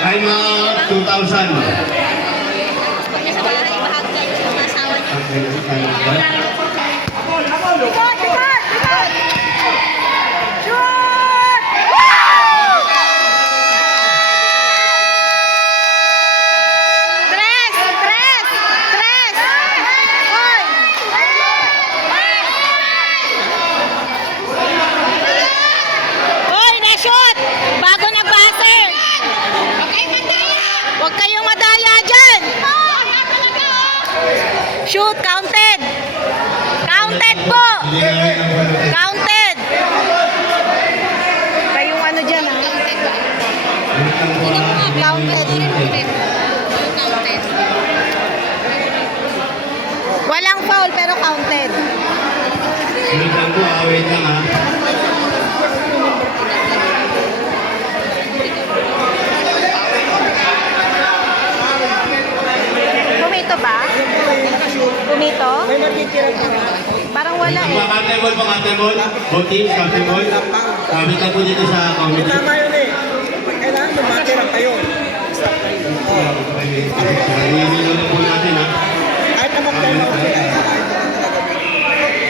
Ay mga 2,000. Pag nasa bahay, bahag kayo sa mga asawa niya. Likod! Likod! Likod! Shoot! Tres! Tres! Tres! Hoy! Hoy, na-shoot! Bago nag-buzzer! Huwag kayong madaya dyan! Shoot! Counted! Counted po! Counted! Kayong ano dyan ah? Counted. Walang foul pero counted. Wait lang po, wait lang ha. Pumito ba? Pumito? Parang wala eh. Mga Cantebol po, Cantebol. Both teams, Cantebol. Wait lang po dito sa committee. Tama yun eh. Kailangan lumaki lang kayo. Nililo na po natin ha. Kahit naman kayo,